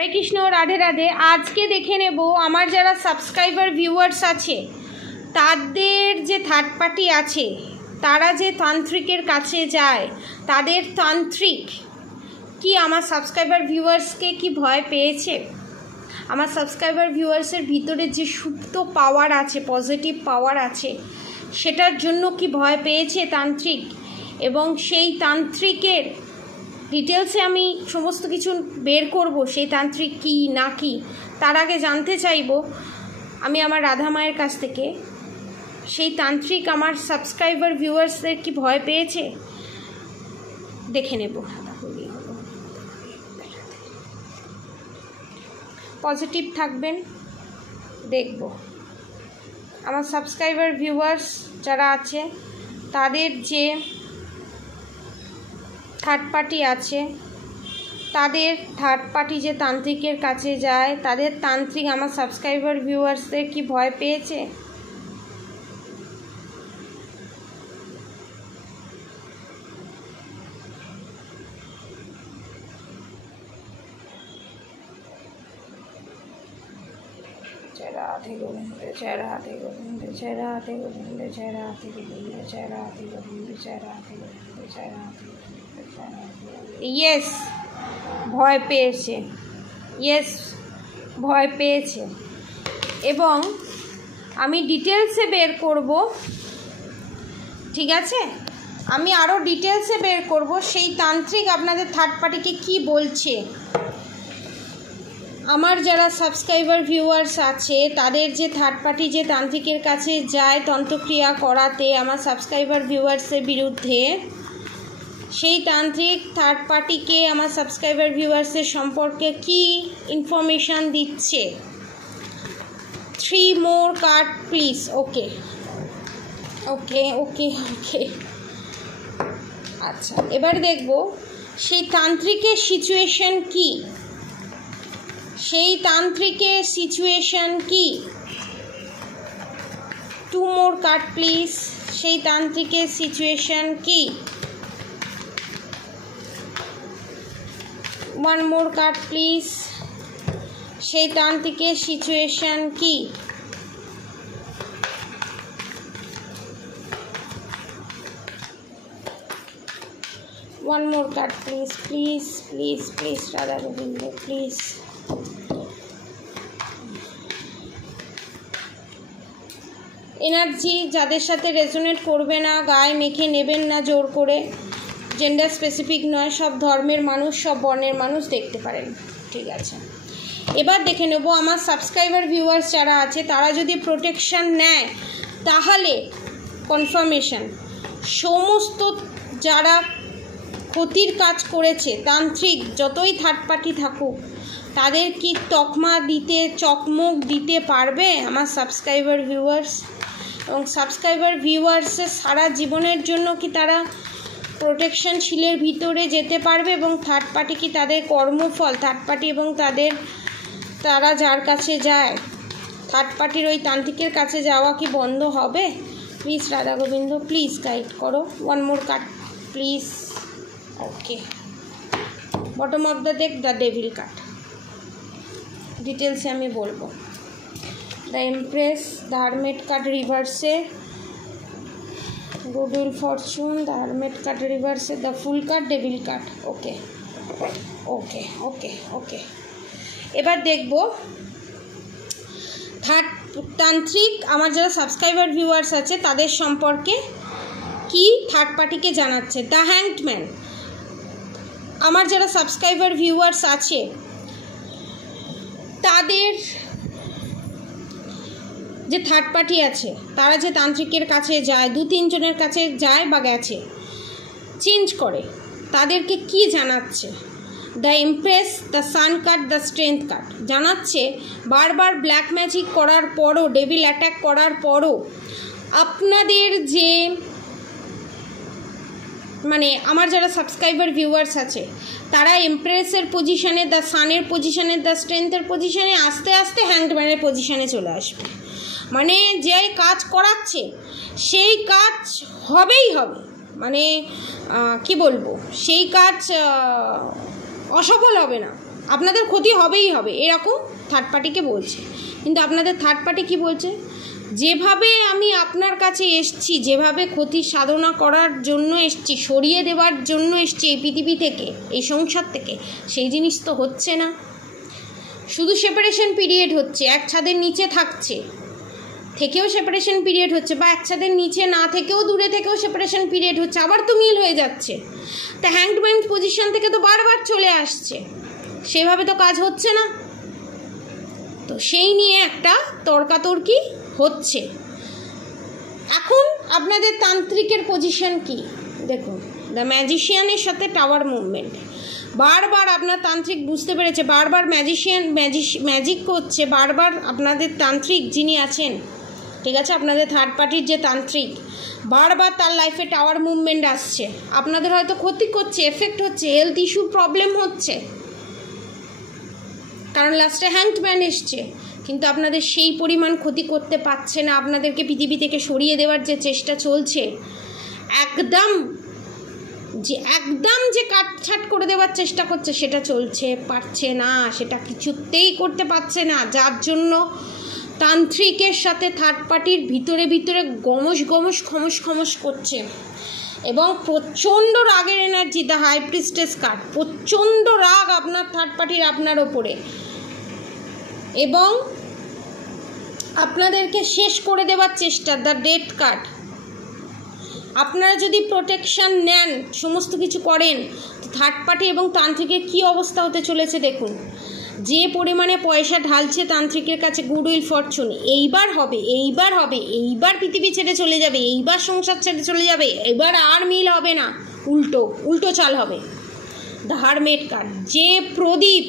हरे कृष्ण राधे राधे। आज के देखे नेब आमार जारा सबस्क्राइबार ভিউয়ার্স আছে तादेर जे थार्ड पार्टी আছে तारा जे तांत्रिकेर काछे जाए तादेर तांत्रिक कि आमार सबस्क्राइबार ভিউয়ার্সকে कि भय पेয়েছে। आमार सबस्क्राइबार ভিউয়ার্সের ভিতরে যে সুপ্ত পাওয়ার আছে पजिटिव पावर আছে সেটার জন্য कि भय পেয়েছে तांत्रिक এবং সেই तांत्रिकेर डिटेल्से आमी समस्त किछु बेर करब सेई तांत्रिक की ना कि तार आगे जानते चाइबो आमी आमार राधा मायेर काछ थेके सेई तांत्रिक आमार सबस्क्राइबार ভিউয়ার্সদের कि भय पेয়েছে देखे नेब। पजिटिव थाकबेन देखबो आमार सबस्क्राइबार ভিউয়ার্স যারা আছে তাদের যে थार्ड पार्टी आछे तादेर थार्ड पार्टी जे तांत्रिकेर काछे जाए तादेर तांत्रिक आमार सबस्क्राइबार ভিউয়ার্সদের कि भय पेয়েছে। जय राधे गोविंद जय राधे गोविंद जय राधे गोविंद जय राधे गोविंद जय राधे गोविंद जय राधे गोविंद जय राधे यस भय पेয়েছে यस भय पेয়েছে এবং আমি ডিটেলসে বের করব। ঠিক আছে আমি আরো ডিটেলসে বের করব সেই তান্ত্রিক আপনাদের থার্ড পার্টিকে কি বলছে। আমার যারা সাবস্ক্রাইবার ভিউয়ার্স আছে তাদের যে থার্ড পার্টি যে তান্ত্রিকের কাছে যায় তন্ত্রক্রিয়া করাতে আমার সাবস্ক্রাইবার ভিউয়ার্সের বিরুদ্ধে সেই তান্ত্রিক থার্ড পার্টিকে আমার সাবস্ক্রাইবার ভিউয়ার্সের সম্পর্কে কি ইনফরমেশন দিচ্ছে। 3 মোর কার্ড প্লিজ। ওকে ওকে ওকে ওকে আচ্ছা এবার দেখব সেই তান্ত্রিকের সিচুয়েশন কি সেই তান্ত্রিকের সিচুয়েশন কি। 2 মোর কার্ড প্লিজ। সেই তান্ত্রিকের সিচুয়েশন কি। 1 मोर कार्ड प्लिज। সেই তান্ত্রিকের সিচুয়েশন কি। 1 more card please please please please Radha Govind please. Energy যাদের সাথে রেজোনেট করবে না গায়ে মেখে নেবেন না জোর করে जेंडार स्पेसिफिक नय सब धर्मेर मानुष सब बर्णेर मानुष देखते पारेन। ठीक आछे एबार देखे नेब आमार सबस्क्राइबार ভিউয়ার্স যারা আছে তারা যদি প্রোটেকশন নেয় তাহলে কনফার্মেশন সমস্ত যারা ক্ষতির কাজ করেছে তান্ত্রিক যতই থার্ড পার্টি থাকুক তাদের কি তকমা দিতে চকমক দিতে পারবে আমার সাবস্ক্রাইবার ভিউয়ার্স এবং সাবস্ক্রাইবার ভিউয়ার্সের সারা জীবনের জন্য কি তারা प्रोटेक्शन शिलेर भीतरे जेते पारबे एबं थार्ड पार्टी की तादेर कर्मफल थार्ड पार्टी एबं तादेर तारा जार काछे जाए थार्ड पार्टिर ओई तांत्रिकेर काछे जावा कि बंद होबे। Please Radha Govind please guide करो। 1 more card please. Okay bottom of the deck the devil card details आमी बोलबो। The empress the hermit card reverse good will fortune the hermit card reverse the fool card devil card. Okay okay okay okay एबार देखब third तांत्रिक आमार Zara subscriber viewers আছে তাদের সম্পর্কে কি থার্ড পার্টিকে জানাচ্ছে। দ্য হ্যাংডম্যান আমার যারা সাবস্ক্রাইবার ভিউয়ার্স আছে তাদের যে থার্ড পার্টি আছে তারা যে তান্ত্রিকের কাছে যায় 2-3 জনের কাছে যায় বা গেছে চেঞ্জ করে তাদেরকে কি জানাচ্ছে। The empress the sun card the strength card জানাচ্ছে বারবার ব্ল্যাক ম্যাজিক করার পরও ডেভিল অ্যাটাক করার পরও আপনাদের যে মানে আমার যারা সাবস্ক্রাইবার ভিউয়ার্স আছে তারা এমপ্রেসের পজিশনে দ্য সানের পজিশনে দ্য স্ট্রেংথের পজিশনে আস্তে আস্তে হ্যাংডম্যানের পজিশনে চলে আসবে। মানে যে কাজ করাচ্ছে সেই কাজ হবেই হবে মানে কি বলবো সেই কাজ असफल होबे ना আপনাদের ক্ষতি হবেই হবে, এরকম থার্ড পার্টিকে বলছে। কিন্তু আপনাদের থার্ড পার্টি কি বলছে, যেভাবে আমি আপনার কাছে এসছি, যেভাবে ক্ষতি সাধনা করার জন্য এসছি, সরিয়ে দেওয়ার জন্য এসছি এই পৃথিবী থেকে, এই সংসার থেকে, সেই জিনিস তো হচ্ছে না। শুধু সেপারেশন পিরিয়ড হচ্ছে, এক ছাদের নিচে থাকছে থেকেও সেপারেশন পিরিয়ড হচ্ছে, বা এক ছাদের নিচে না থেকেও দূরে থেকেও সেপারেশন পিরিয়ড হচ্ছে, আবার তো মিল হয়ে যাচ্ছে। তা হ্যাংডম্যান পজিশন থেকে তো বারবার চলে আসছে, সেভাবে তো কাজ হচ্ছে না। তো সেই নিয়ে একটা তর্কাতর্কি হচ্ছে। এখন আপনাদের তান্ত্রিকের পজিশন কি দেখুন, দ্য ম্যাজিশিয়ানের সাথে টাওয়ার মুভমেন্ট। বারবার আপনার তান্ত্রিক বুঝতে পেরেছে, বারবার ম্যাজিক করছে, বারবার আপনাদের তান্ত্রিক যিনি আছেন, ঠিক আছে, আপনাদের থার্ড পার্টির যে তান্ত্রিক, বারবার তার লাইফে টাওয়ার মুভমেন্ট আসছে, আপনাদের হয়তো ক্ষতি করছে, এফেক্ট হচ্ছে, হেলথ ইস্যু প্রবলেম হচ্ছে, কারণ লাস্টে হ্যাংডম্যান এসছে। কিন্তু আপনাদের সেই পরিমাণ ক্ষতি করতে পারছে না, আপনাদেরকে পৃথিবী থেকে সরিয়ে দেওয়ার যে চেষ্টা চলছে, একদম যে কাটছাট করে দেওয়ার চেষ্টা করছে, সেটা চলছে, পারছে না, সেটা কিছুতেই করতে পারছে না। যার জন্য তান্ত্রিকের সাথে থার্ড পার্টির ভিতরে ভিতরে খমস করছে, এবং প্রচণ্ড রাগের energy, the high priestess card, প্রচণ্ড রাগ আপনার থার্ড পার্টির আপনার ওপরে, এবং আপনাদেরকে শেষ করে দেওয়ার চেষ্টা, দ্য ডেথ কার্ড। আপনারা যদি প্রোটেকশান নেন, সমস্ত কিছু করেন, তো থার্ড পার্টি এবং তান্ত্রিকের কী অবস্থা হতে চলেছে দেখুন। যে পরিমাণে পয়সা ঢালছে তান্ত্রিকের কাছে, গুডউইল ফরচুন, এইবার এইবার পৃথিবী ছেড়ে চলে যাবে, এইবার সংসার ছেড়ে চলে যাবে, এবার আর মিল হবে না, উল্টো চাল হবে। দ্য হারমেট কার্ড, যে প্রদীপ,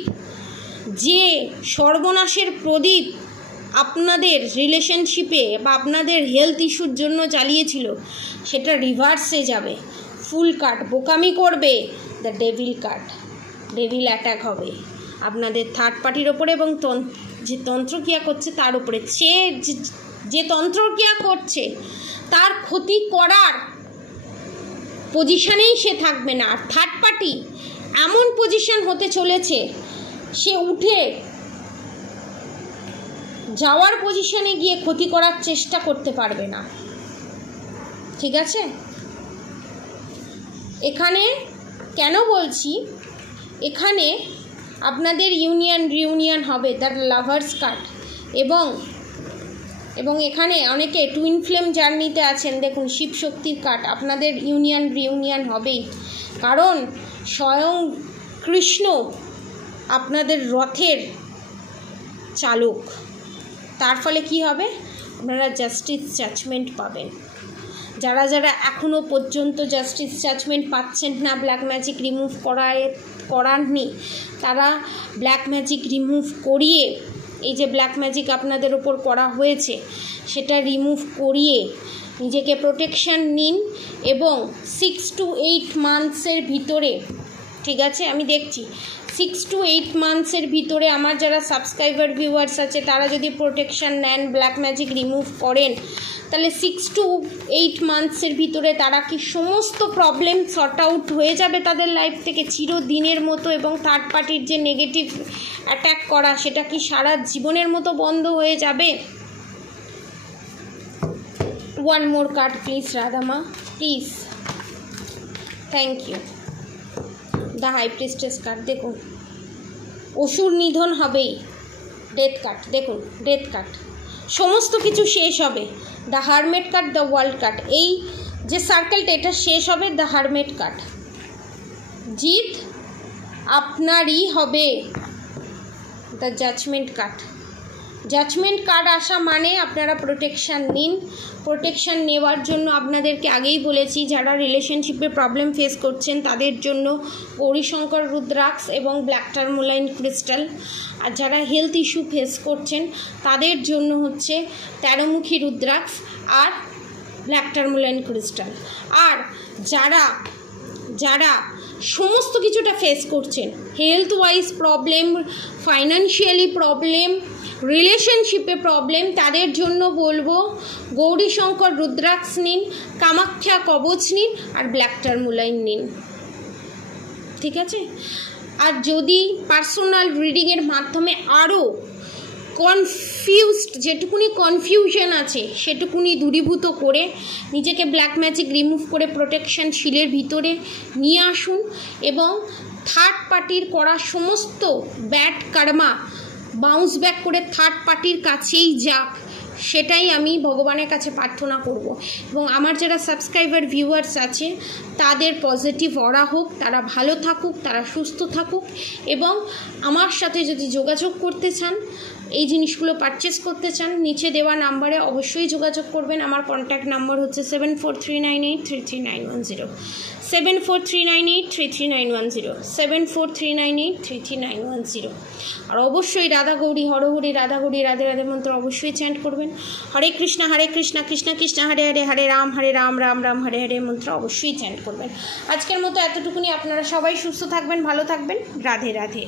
যে সর্বনাশের প্রদীপ আপনাদের রিলেশনশিপে বা আপনাদের হেলথ ইস্যুর জন্য জ্বালিয়েছিল, সেটা রিভার্সে যাবে, ফুল কার্ড, বোকামি করবে। The devil card, devil attack হবে আপনাদের থার্ড পার্টির ওপরে, এবং যে তন্ত্রক্রিয়া করছে তার উপরে। যে তন্ত্রক্রিয়া করছে তার ক্ষতি করার পজিশানেই সে থাকবে না। আর থার্ড পার্টি এমন পজিশন হতে চলেছে, সে উঠে যাওয়ার পজিশনে গিয়ে ক্ষতি করার চেষ্টা করতে পারবে না, ঠিক আছে। এখানে কেন বলছি, এখানে আপনাদের রিউনিয়ন হবে, দ্য লাভার্স কার্ড, এবং এখানে অনেকে টুইন ফ্লেম জার্নিতে আছেন, দেখুন শিব শক্তির কার্ড, আপনাদের রিউনিয়ন হবেই, কারণ স্বয়ং কৃষ্ণ আপনাদের রথের চালক। তার ফলে কি হবে, আপনারা জাস্টিস জাজমেন্ট পাবেন। যারা এখনও পর্যন্ত জাস্টিস জাজমেন্ট পাচ্ছেন না, ব্ল্যাক ম্যাজিক রিমুভ করাননি, তারা ব্ল্যাক ম্যাজিক রিমুভ করিয়ে, এই যে ব্ল্যাক ম্যাজিক আপনাদের ওপর করা হয়েছে সেটা রিমুভ করিয়ে নিজেকে প্রোটেকশান নিন, এবং 6 to 8 মান্থসের ভিতরে, ঠিক আছে, আমি দেখছি 6 to 8 মান্থসের ভিতরে আমার যারা সাবস্ক্রাইবার ভিউয়ার্স আছে, তারা যদি প্রোটেকশান নেন, ব্ল্যাক ম্যাজিক রিমুভ করেন, তাহলে 6 to 8 মান্থসের ভিতরে তারা কি সমস্ত প্রবলেম সর্ট আউট হয়ে যাবে তাদের লাইফ থেকে চিরদিনের মতো, এবং থার্ড পার্টির যে নেগেটিভ অ্যাটাক করা, সেটা কি সারা জীবনের মতো বন্ধ হয়ে যাবে। ওয়ান মোর কার্ড প্লিজ রাধামা, please, thank you. The high priestess card, দেখুন অসুর নিধন হবেই। ডেথ কার্ড, দেখুন ডেথ কার্ড, সমস্ত কিছু শেষ হবে। The hermit card, the world card, এই যে সার্কেলটা এটা শেষ হবে। দ্য হারমেট কার্ড, জিত আপনারই হবে। দ্য জাজমেন্ট কার্ড আসা মানে আপনারা প্রোটেকশান নিন। প্রোটেকশান নেওয়ার জন্য আপনাদেরকে আগেই বলেছি, যারা রিলেশনশিপে প্রবলেম ফেস করছেন তাদের জন্য গৌরীশঙ্কর রুদ্রাক্স এবং ব্ল্যাক টার্মোলাইন ক্রিস্টাল, আর যারা হেলথ ইস্যু ফেস করছেন তাদের জন্য হচ্ছে 13মুখী রুদ্রাক্স আর ব্ল্যাক টার্মোলাইন ক্রিস্টাল। আর যারা সমস্ত কিছুটা ফেস করছেন, health wise problem, financially problem, রিলেশনশিপে প্রবলেম, তাদের জন্য বলবো গৌরীশঙ্কর রুদ্রাক্স নিন, কামাখ্যা কবচ নিন, আর ব্ল্যাক টার্মোলাইন নিন, ঠিক আছে। আর যদি পার্সোনাল রিডিংয়ের মাধ্যমে আরও কনফিউজড, যেটুকুনি কনফিউশন আছে সেটুকুনি দূরীভূত করে নিজেকে ব্ল্যাক ম্যাজিক রিমুভ করে প্রোটেকশন শিলের ভিতরে নিয়ে আসুন এবং থার্ড পার্টির করা সমস্ত ব্যাড কর্মা বাউন্স ব্যাক করে থার্ড পার্টির কাছেই যাক, সেটাই আমি ভগবানের কাছে প্রার্থনা করব। এবং আমার যারা সাবস্ক্রাইবার ভিউয়ার্স আছে তাদের পজিটিভ অরা হোক, তারা ভালো থাকুক, তারা সুস্থ থাকুক। এবং আমার সাথে যদি যোগাযোগ করতে চান, এই জিনিসগুলো পারচেস করতে চান, নিচে দেওয়া নাম্বারে অবশ্যই যোগাযোগ করবেন। আমার কন্ট্যাক্ট নাম্বার হচ্ছে 7439833910, 7439833910, 7439833910। আর অবশ্যই রাধা গৌরী হরহরি, রাধা গৌরী রাধে রাধে মন্ত্র অবশ্যই চ্যান্ট করবেন। হরে কৃষ্ণ কৃষ্ণ কৃষ্ণ হরে হরে, হরে রাম রাম রাম হরে হরে মন্ত্র অবশ্যই চ্যান্ট করবেন। আজকের মতো এতটুকুনি। আপনারা সবাই সুস্থ থাকবেন, ভালো থাকবেন। রাধে রাধে।